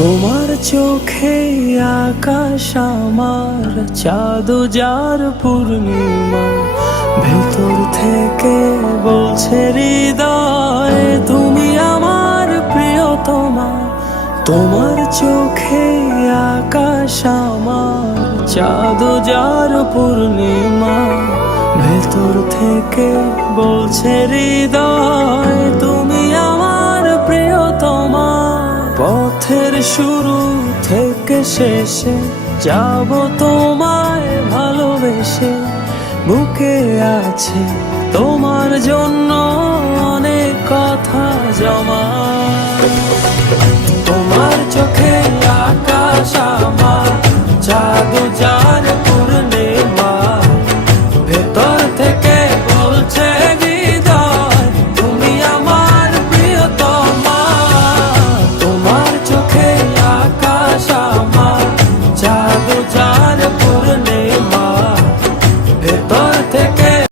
তোমার চোখে আকাশ আমার, চাঁদ যার পূর্ণিমা। ভেতর থেকে বলছে হৃদয় তুমি আমার প্রিয়তমা। তোমার চোখে আকাশ আমার, চাঁদ যার পূর্ণিমা। ভেতর থেকে বলছে হৃদয় তুমি আমার প্রিয়তমা। পথের শুরু থেকে শেষে যাব তোমায় ভালোবেসে। বুকে আছে তোমার জন্য অনেক কথা জমা। তোমার চোখে আকাশ আমার, চাঁদ যার পূর্ণিমা। ভেতর থেকে বলছে হৃদয় তুমি আমার প্রিয়তমা। তোমার চোখে আকাশ আমার, চাঁদ যার